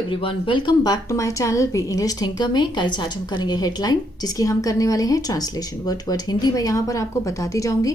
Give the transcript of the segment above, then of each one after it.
Everyone, welcome back to my channel be English thinker में। Guys, आज हम करेंगे हेडलाइन, जिसकी हम करने वाले हैं ट्रांसलेशन। वर्ड हिंदी में यहाँ पर आपको बताती जाऊंगी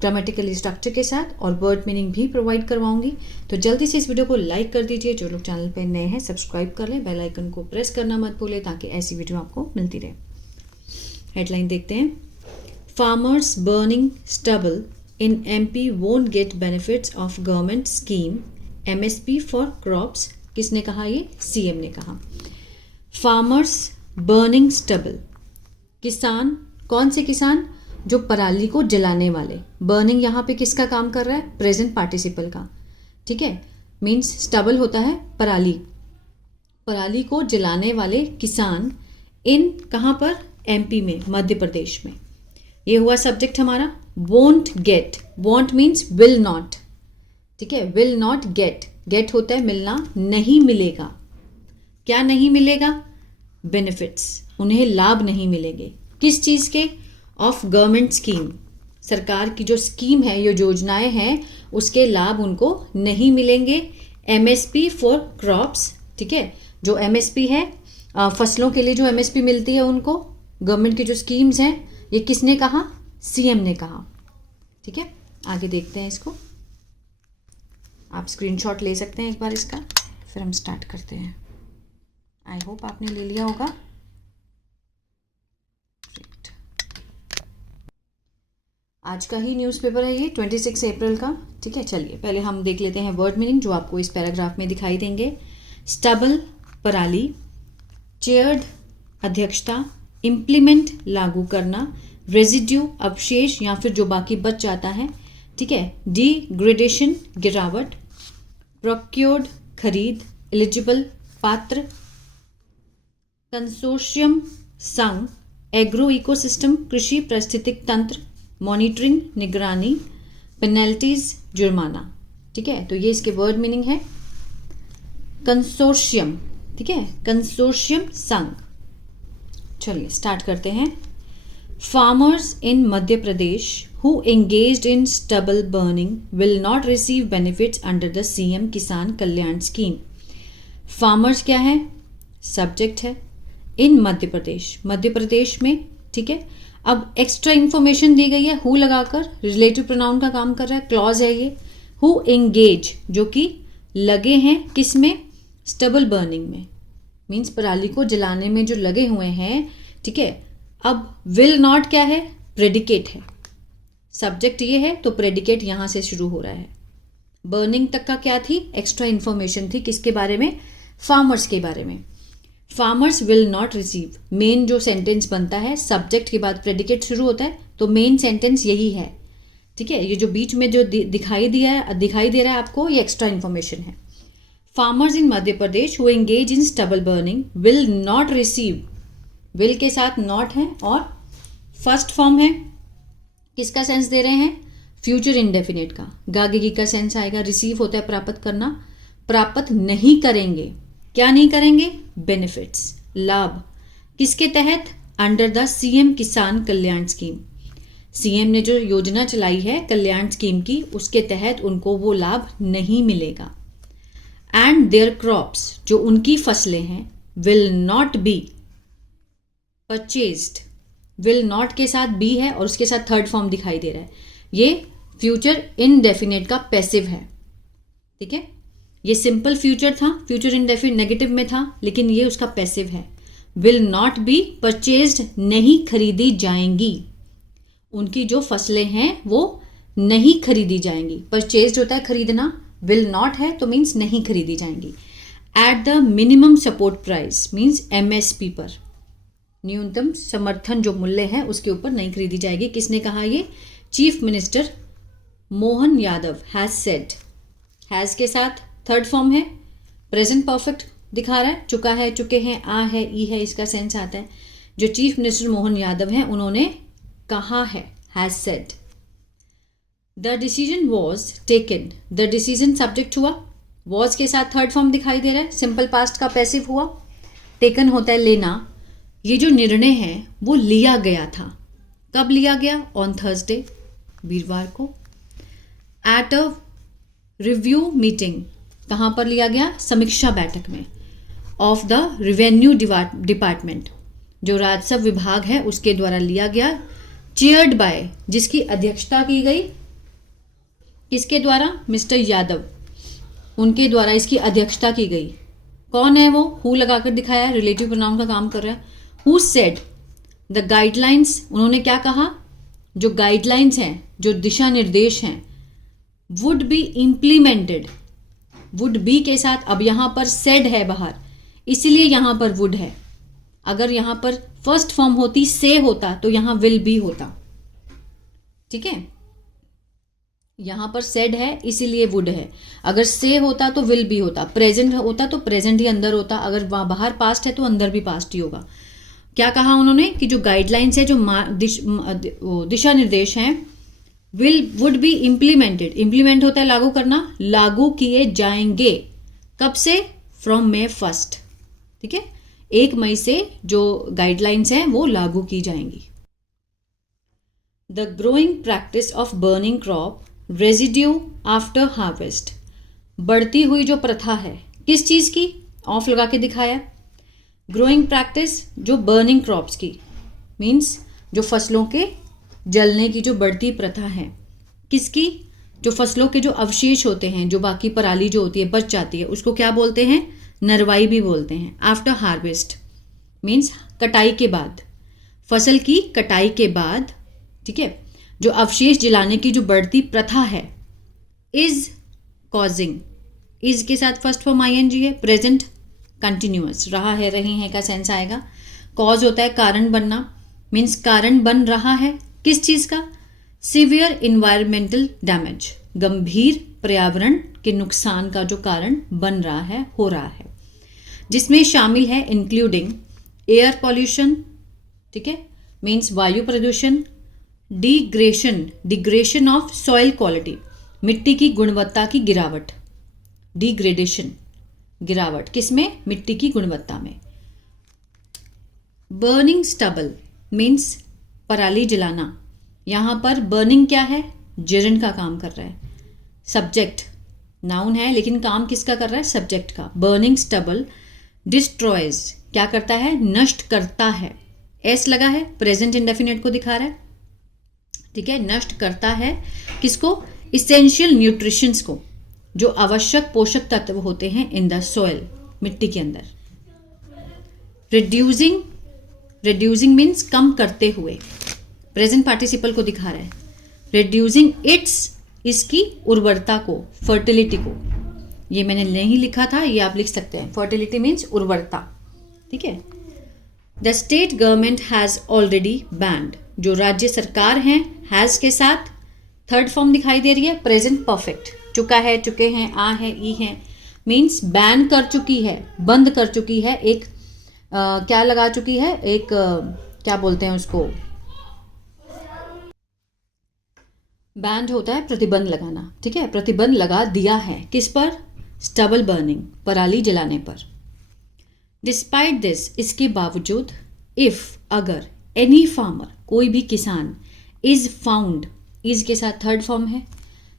ग्रामेटिकली स्ट्रक्चर के साथ, और वर्ड मीनिंग भी प्रोवाइड करवाऊंगी। तो जल्दी से इस वीडियो को लाइक कर दीजिए। जो लोग चैनल पर नए हैं सब्सक्राइब कर लें, बेल आइकन को प्रेस करना मत भूलें ताकि ऐसी वीडियो आपको मिलती रहे। हेडलाइन देखते हैं। Farmers burning stubble in MP won't get benefits of government scheme MSP for crops. किसने कहा? ये CM ने कहा। फार्मर्स बर्निंग स्टबल, किसान, कौन से किसान? जो पराली को जलाने वाले। बर्निंग यहाँ पे किसका काम कर रहा है? प्रेजेंट पार्टिसिपल का। ठीक है, मीन्स स्टबल होता है पराली, पराली को जलाने वाले किसान इन कहाँ पर? MP में, मध्य प्रदेश में। ये हुआ सब्जेक्ट हमारा। Won't get, won't means will not. ठीक है, विल नॉट गेट, गेट होता है मिलना, नहीं मिलेगा। क्या नहीं मिलेगा? बेनिफिट्स, उन्हें लाभ नहीं मिलेंगे। किस चीज़ के? ऑफ गवर्नमेंट स्कीम, सरकार की जो स्कीम है, ये योजनाएं हैं, उसके लाभ उनको नहीं मिलेंगे। MSP फॉर क्रॉप्स, ठीक है, जो MSP है फसलों के लिए जो MSP मिलती है उनको, गवर्नमेंट की जो स्कीम्स हैं, ये किसने कहा? CM ने कहा। ठीक है, आगे देखते हैं इसको। आप स्क्रीनशॉट ले सकते हैं एक बार इसका, फिर हम स्टार्ट करते हैं। आई होप आपने ले लिया होगा। आज का ही न्यूज़पेपर है ये, 26 अप्रैल का। ठीक है, चलिए पहले हम देख लेते हैं वर्ड मीनिंग, जो आपको इस पैराग्राफ में दिखाई देंगे। स्टबल पराली, चेयर्ड अध्यक्षता, इम्प्लीमेंट लागू करना, रेजिड्यू अवशेष या फिर जो बाकी बच जाता है। ठीक है, डिग्रेडेशन गिरावट, प्रोक्योर्ड खरीद, एलिजिबल पात्र, कंसोर्शियम संघ, एग्रो इकोसिस्टम कृषि पारिस्थितिक तंत्र, मॉनिटरिंग निगरानी, पेनल्टीज जुर्माना। ठीक है, तो ये इसके वर्ड मीनिंग है। कंसोर्शियम, ठीक है, कंसोर्शियम संघ। चलिए स्टार्ट करते हैं। Farmers in Madhya Pradesh who engaged in stubble burning will not receive benefits under the CM किसान कल्याण स्कीम। फार्मर्स क्या है? सब्जेक्ट है। इन मध्य प्रदेश, मध्य प्रदेश में। ठीक है, अब एक्स्ट्रा इंफॉर्मेशन दी गई है, हु लगाकर, रिलेटिव प्रोनाउन का काम कर रहा है, क्लॉज है ये। हु एंगेज, जो कि लगे हैं किस में? स्टबल बर्निंग में, मीन्स पराली को जलाने में जो लगे हुए हैं। ठीक है, अब विल नॉट क्या है? प्रेडिकेट है। सब्जेक्ट ये है तो प्रेडिकेट यहां से शुरू हो रहा है। बर्निंग तक का क्या थी? एक्स्ट्रा इंफॉर्मेशन थी। किसके बारे में? फार्मर्स के बारे में। Farmers will not receive, main जो सेंटेंस बनता है, सब्जेक्ट के बाद प्रेडिकेट शुरू होता है, तो मेन सेंटेंस यही है। ठीक है, ये जो बीच में जो दिखाई दे रहा है आपको, ये एक्स्ट्रा इंफॉर्मेशन है। Farmers in Madhya Pradesh who engage in stubble burning will not receive, will के साथ नॉट है और फर्स्ट फॉर्म है। किसका सेंस दे रहे हैं? फ्यूचर इंडेफिनिट का। गागेगी का सेंस आएगा। रिसीव होता है प्राप्त करना, प्राप्त नहीं करेंगे। क्या नहीं करेंगे? बेनिफिट्स, लाभ। किसके तहत? अंडर द CM किसान कल्याण स्कीम। CM ने जो योजना चलाई है कल्याण स्कीम की, उसके तहत उनको वो लाभ नहीं मिलेगा। एंड देयर क्रॉप्स, जो उनकी फसलें हैं, will not be purchased. Will not के साथ बी है और उसके साथ थर्ड फॉर्म दिखाई दे रहा है। ये फ्यूचर इनडेफिनेट का पैसिव है। ठीक है, ये सिंपल फ्यूचर था, फ्यूचर इनडेफिनेट नेगेटिव में था, लेकिन ये उसका पैसिव है। विल नॉट बी परचेज्ड, नहीं खरीदी जाएंगी। उनकी जो फसलें हैं वो नहीं खरीदी जाएंगी। परचेज्ड होता है खरीदना, विल नॉट है तो मीन्स नहीं खरीदी जाएंगी। At the minimum support price means MSP पर, न्यूनतम समर्थन जो मूल्य है उसके ऊपर नहीं खरीदी जाएगी। किसने कहा ये? Chief minister Mohan Yadav has said. Has के साथ थर्ड फॉर्म है, प्रेजेंट परफेक्ट दिखा रहा है, चुका है, चुके हैं, आ है, ई है, इसका सेंस आता है। जो चीफ मिनिस्टर मोहन यादव हैं उन्होंने कहा है, has said. The decision was taken, the decision subject हुआ, वॉज के साथ थर्ड फॉर्म दिखाई दे रहा है, सिंपल पास्ट का पैसिव हुआ। टेकन होता है लेना। ये जो निर्णय है वो लिया गया था। कब लिया गया? ऑन थर्सडे, वीरवार को। एट अ रिव्यू मीटिंग, कहाँ पर लिया गया? समीक्षा बैठक में। ऑफ द रेवेन्यू डिपार्टमेंट, जो राजस्व विभाग है उसके द्वारा लिया गया, चेयर्ड बाय, जिसकी अध्यक्षता की गई, किसके द्वारा, मिस्टर यादव, उनके द्वारा इसकी अध्यक्षता की गई। कौन है वो, हु लगाकर दिखाया है, रिलेटिव प्रोनाउन का काम कर रहा है। हु सेड द गाइडलाइंस, उन्होंने क्या कहा, जो गाइडलाइंस हैं, जो दिशा निर्देश हैं, would be implemented, would be के साथ अब यहां पर सेड है बाहर, इसीलिए यहां पर वुड है। अगर यहां पर फर्स्ट फॉर्म होती, से होता, तो यहां विल बी होता। ठीक है, यहां पर सेड है इसीलिए वुड है, अगर से होता तो विल बी होता, प्रेजेंट होता तो प्रेजेंट ही अंदर होता, अगर वहां बाहर पास्ट है तो अंदर भी पास्ट ही होगा। क्या कहा उन्होंने कि जो गाइडलाइंस है, जो दिशा निर्देश हैं, वुड बी इम्प्लीमेंटेड, इम्प्लीमेंट होता है लागू करना, लागू किए जाएंगे, कब से, फ्रॉम May 1। ठीक है, 1 मई से जो गाइडलाइंस हैं वो लागू की जाएंगी। The growing practice of burning crop residue after harvest, बढ़ती हुई जो प्रथा है, किस चीज की, ऑफ लगा के दिखाया। ग्रोइंग प्रैक्टिस जो बर्निंग क्रॉप्स की, मीन्स जो फसलों के जलने की जो बढ़ती प्रथा है, किसकी, जो फसलों के जो अवशेष होते हैं, जो बाकी पराली जो होती है बच जाती है, उसको क्या बोलते हैं, नरवाई भी बोलते हैं। आफ्टर हार्वेस्ट मीन्स कटाई के बाद, फसल की कटाई के बाद, ठीक है, जो अवशेष जलाने की जो बढ़ती प्रथा है, इज कॉजिंग, इज के साथ फर्स्ट फॉर्म ING है, प्रेजेंट कंटिन्यूअस, रहा है, रही है का सेंस आएगा। कॉज होता है कारण बनना, मीन्स कारण बन रहा है, किस चीज का, सीवियर इन्वायरमेंटल डैमेज, गंभीर पर्यावरण के नुकसान का जो कारण बन रहा है, हो रहा है, जिसमें शामिल है इंक्लूडिंग एयर पॉल्यूशन, ठीक है, मीन्स वायु प्रदूषण, डिग्रेशन ऑफ सॉइल क्वालिटी, मिट्टी की गुणवत्ता की गिरावट, डिग्रेडेशन, गिरावट किसमें, मिट्टी की गुणवत्ता में। बर्निंग स्टबल मीन्स पराली जलाना, यहां पर बर्निंग क्या है, जरन का काम कर रहा है, सब्जेक्ट नाउन है लेकिन काम किसका कर रहा है, सब्जेक्ट का। बर्निंग स्टबल डिस्ट्रॉयज, क्या करता है, नष्ट करता है, एस लगा है, प्रेजेंट इंडेफिनिट को दिखा रहा है, ठीक है, नष्ट करता है किसको, इसेंशियल न्यूट्रिशंस को, जो आवश्यक पोषक तत्व होते हैं इन द सॉइल, मिट्टी के अंदर। रिड्यूसिंग मीन्स कम करते हुए, प्रेजेंट पार्टिसिपल को दिखा रहा है। रिड्यूसिंग इट्स, इसकी उर्वरता को, फर्टिलिटी को, ये मैंने नहीं लिखा था, ये आप लिख सकते हैं, फर्टिलिटी मीन्स उर्वरता, ठीक है। The state government has already band, जो राज्य सरकार हैं, हैज के साथ थर्ड फॉर्म दिखाई दे रही है, प्रेजेंट परफेक्ट, चुका है, चुके हैं, आ है, ई है, मीन्स बैन कर चुकी है, बंद कर चुकी है, एक क्या लगा चुकी है, एक क्या बोलते हैं उसको, बैंड होता है प्रतिबंध लगाना, ठीक है, प्रतिबंध लगा दिया है, किस पर, स्टबल बर्निंग, पराली जलाने पर। डिस्पाइट दिस, इसके बावजूद, इफ, अगर, एनी फार्मर, कोई भी किसान, इज फाउंड, इज के साथ थर्ड फॉर्म है,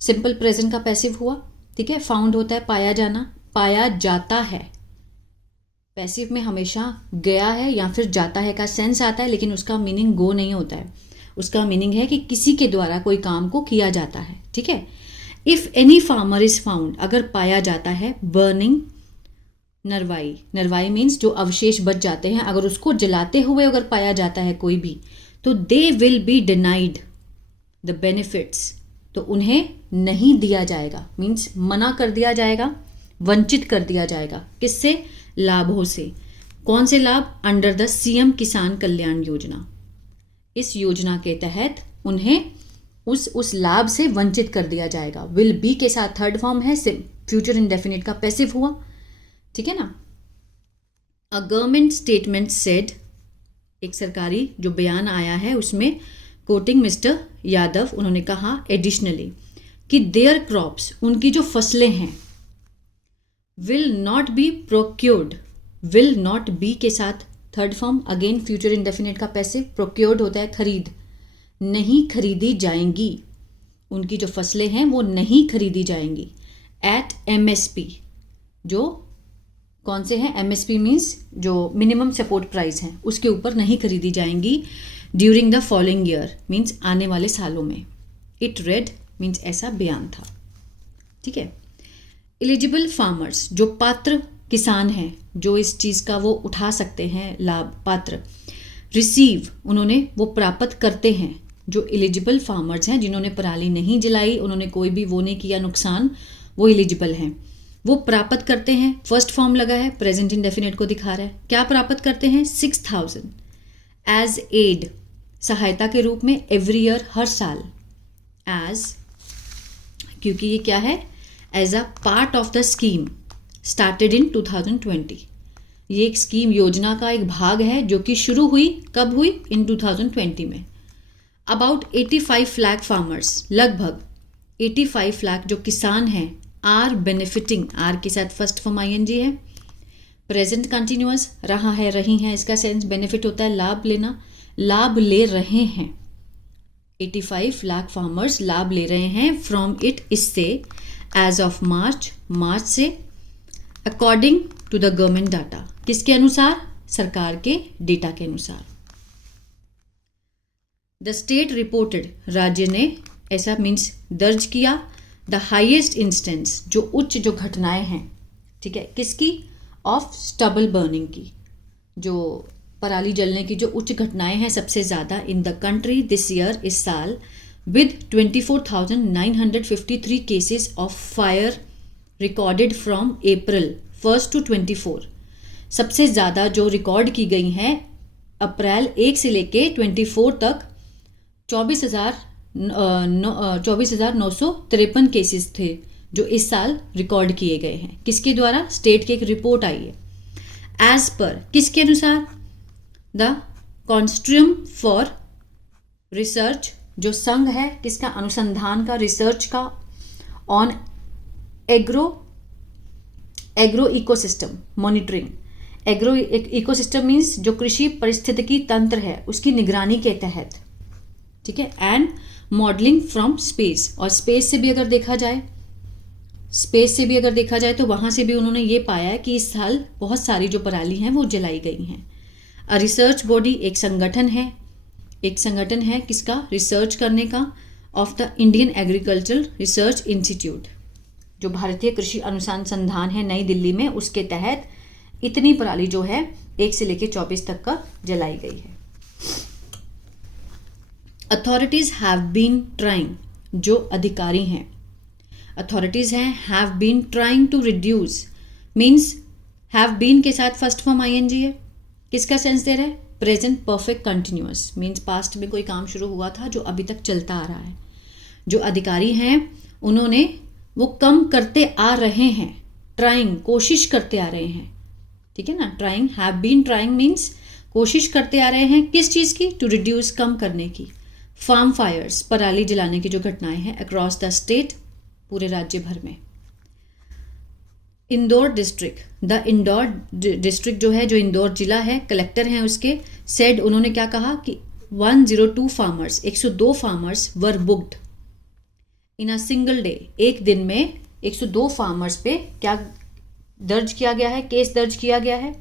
सिंपल प्रेजेंट का पैसिव हुआ, ठीक है, फाउंड होता है पाया जाना, पाया जाता है, पैसिव में हमेशा गया है या फिर जाता है का सेंस आता है, लेकिन उसका मीनिंग गो नहीं होता है, उसका मीनिंग है कि किसी के द्वारा कोई काम को किया जाता है, ठीक है। If any farmer is found, अगर पाया जाता है, बर्निंग नरवाई, नरवाई मीन्स जो अवशेष बच जाते हैं, अगर उसको जलाते हुए अगर पाया जाता है कोई भी, तो they will be denied the benefits, तो उन्हें नहीं दिया जाएगा, मीन्स मना कर दिया जाएगा, वंचित कर दिया जाएगा, किससे, लाभों से। कौन से लाभ, अंडर द CM किसान कल्याण योजना, इस योजना के तहत उन्हें उस लाभ से वंचित कर दिया जाएगा। विल बी के साथ थर्ड फॉर्म है, फ्यूचर इंडेफिनिट का पैसिव हुआ, ठीक है ना। अ गवर्नमेंट स्टेटमेंट सेड, एक सरकारी जो बयान आया है उसमें कोटिंग मिस्टर यादव, उन्होंने कहा एडिशनली कि देयर क्रॉप्स, उनकी जो फसलें हैं, will not be procured, will not be के साथ third form, again future indefinite का पैसिव, प्रोक्योर्ड होता है खरीद, नहीं खरीदी जाएंगी, उनकी जो फसलें हैं वो नहीं खरीदी जाएंगी। एट MSP, जो कौन से हैं? MSP मीन्स जो मिनिमम सपोर्ट प्राइस हैं उसके ऊपर नहीं खरीदी जाएंगी during the following year, means आने वाले सालों में। इट रेड मीन्स ऐसा बयान था। ठीक है। एलिजिबल फार्मर्स, जो पात्र किसान हैं, जो इस चीज़ का वो उठा सकते हैं लाभ, पात्र। रिसीव, उन्होंने वो प्राप्त करते हैं, जो एलिजिबल फार्मर्स हैं जिन्होंने पराली नहीं जलाई, उन्होंने कोई भी वो नहीं किया नुकसान, वो एलिजिबल हैं, वो प्राप्त करते हैं। फर्स्ट फॉर्म लगा है, प्रेजेंट इंडेफिनिट को दिखा रहा है। क्या प्राप्त करते हैं? 6000 एज एड, सहायता के रूप में, एवरी ईयर, हर साल। एज, क्योंकि ये क्या है? As a part of the scheme started in 2020। ये एक स्कीम, योजना का एक भाग है जो कि शुरू हुई, कब हुई? इन 2020 में। अबाउट 85 लाख फार्मर्स, लगभग 85 लाख जो किसान हैं, आर बेनिफिटिंग, आर के साथ फर्स्ट फॉर्म ING है। प्रेजेंट कंटिन्यूअस, रहा है, रही हैं, इसका सेंस बेनिफिट होता है लाभ लेना, लाभ ले रहे हैं। 85 लाख फार्मर्स लाभ ले रहे हैं फ्रॉम इट, इससे, एज ऑफ मार्च, मार्च से, according to the government data, किसके अनुसार? सरकार के डेटा के अनुसार। द स्टेट रिपोर्टेड, राज्य ने ऐसा मीन्स दर्ज किया, द हाइएस्ट इंस्टेंस, जो उच्च जो घटनाएं हैं, ठीक है, किसकी? ऑफ स्टबल बर्निंग की, जो पराली जलने की जो उच्च घटनाएं हैं सबसे ज़्यादा in the country this year, इस साल, with 24,953 cases of fire recorded from April 1 to 24। सबसे ज़्यादा जो रिकॉर्ड की गई हैं अप्रैल 1 से लेके 24 तक 24,953 केसेस थे जो इस साल रिकॉर्ड किए गए हैं। किसके द्वारा? स्टेट की एक रिपोर्ट आई है। एज पर, किसके अनुसार? द कॉन्स्ट्रियम फॉर रिसर्च, जो संघ है किसका? अनुसंधान का, रिसर्च का, on agro ecosystem monitoring. Agro ecosystem means जो कृषि परिस्थितिकी तंत्र है उसकी निगरानी के तहत, ठीक है। एंड मॉडलिंग फ्रॉम स्पेस, और स्पेस से भी अगर देखा जाए तो वहाँ से भी उन्होंने ये पाया है कि इस साल बहुत सारी जो पराली हैं वो जलाई गई हैं। अ रिसर्च बॉडी, एक संगठन है किसका? रिसर्च करने का, of the Indian agricultural research institute, जो भारतीय कृषि अनुसंधान है नई दिल्ली में, उसके तहत इतनी पराली जो है 1 से लेकर 24 तक का जलाई गई है। अथॉरिटीज हैव बीन ट्राइंग, जो अधिकारी हैं, अथॉरिटीज हैं, have been trying to reduce, means have been के साथ फर्स्ट फॉर्म ING है, किसका सेंस दे रहा है? Present perfect continuous, means past में कोई काम शुरू हुआ था जो अभी तक चलता आ रहा है। जो अधिकारी हैं उन्होंने वो कम करते आ रहे हैं, ट्राइंग, कोशिश करते आ रहे हैं, ठीक है ना। Trying, have been trying means कोशिश करते आ रहे हैं, किस चीज़ की? टू रिड्यूस, कम करने की। फार्म फायर्स, पराली जलाने की जो घटनाएं हैं अक्रॉस द स्टेट, पूरे राज्य भर में। Indore district, the Indore district जो है, जो इंदौर जिला है, कलेक्टर हैं उसके, सेड, उन्होंने क्या कहा कि 102 farmers, 102 farmers were booked in a single day, एक दिन में 102 फार्मर्स पे क्या दर्ज किया गया है? केस दर्ज किया गया है।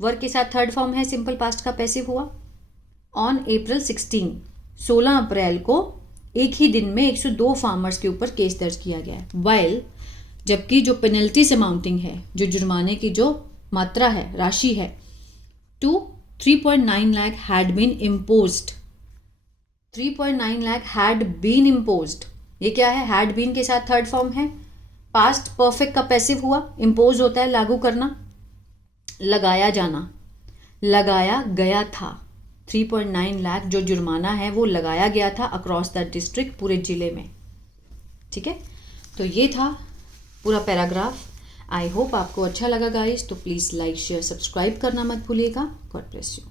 वर के साथ थर्ड फॉर्म है, सिंपल पास्ट का पैसिव हुआ। ऑन अप्रैल 16 अप्रैल को एक ही दिन में 102 फार्मर्स के ऊपर केस दर्ज किया गया है। वाइल, जबकि जो पेनल्टीज अमाउंटिंग है, जो जुर्माने की जो मात्रा है, राशि है, to 3.9 lakh had been imposed. 3.9 lakh had been imposed, ये क्या है? हैड बीन के साथ थर्ड फॉर्म है, पास्ट परफेक्ट का पैसिव हुआ। इम्पोज होता है लागू करना, लगाया जाना, लगाया गया था। 3.9 लाख जो जुर्माना है वो लगाया गया था अक्रॉस द डिस्ट्रिक्ट, पूरे जिले में, ठीक है। तो ये था पूरा पैराग्राफ। आई होप आपको अच्छा लगा गाइस, तो प्लीज़ लाइक शेयर सब्सक्राइब करना मत भूलिएगा। God bless you.